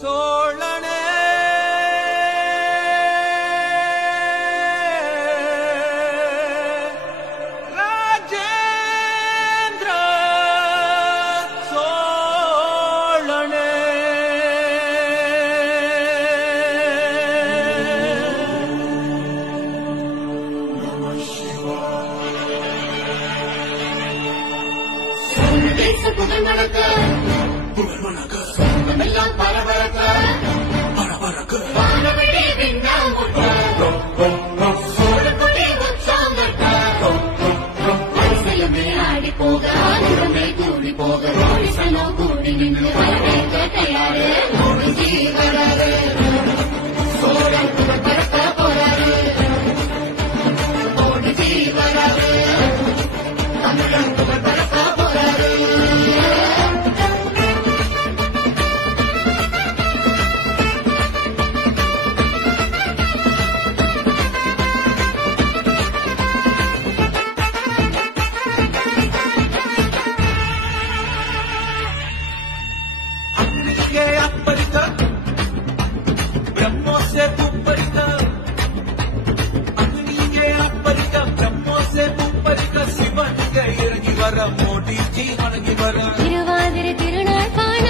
சோழனே ராஜேந்திர சோழனே புகழ் மணக்க எல்லாம் பரபரக்க வானவெளி விண்ணால் முட்ட சோழக்குடி உற்சாகத்த பரிசலமே ஆடி போக ஆனந்தமே கூடி போக கோடிசனோ கூடி நின்று வரவேற்க தயாரு முடிஞ்சி வராரு சோழன் புகழ் பரப்ப போறாரு முடிஞ்சி வராரு தமிழன் புகழ் பரப்ப போறாரு திருவாதிரை திருநாள் காண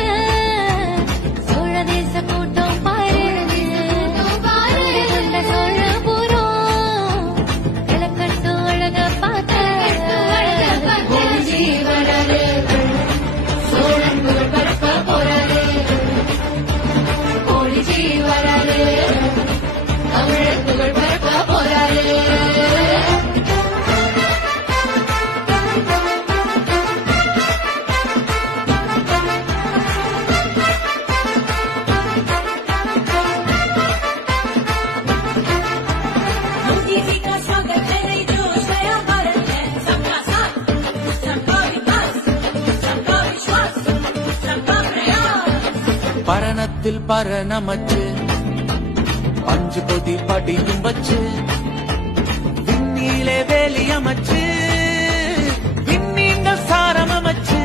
சோழ தேச கூட்டம் பாரு சோழபுரம் கிழக்கட்டும் அழக பார்த்த சோழன் புகழ் பரப்ப போறாரு போலிஜி வராரு தமிழர் புகழ் பரப்ப போறாரு பரணத்தில் பரணமச்சு பஞ்சு பொதி படியும் வச்சு விண்ணிலே வேலி அமைச்சு விண்ணீங்கள் சாரம் அமைச்சு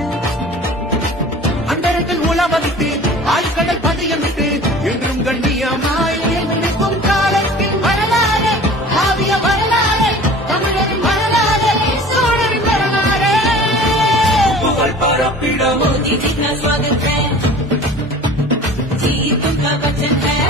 அண்டர்கள் உளவதித்து ஆழ்கடல் பதியமிட்டு என்றும் கண்ணியமாய் நிற்கும் காலத்தின் வரலாறு காவிய வரலாறு தமிழரின் வரலாறு சோழரின் வரலாறு புகழ் பரப்பிடமோ स्वागत है जी तुमका वचन है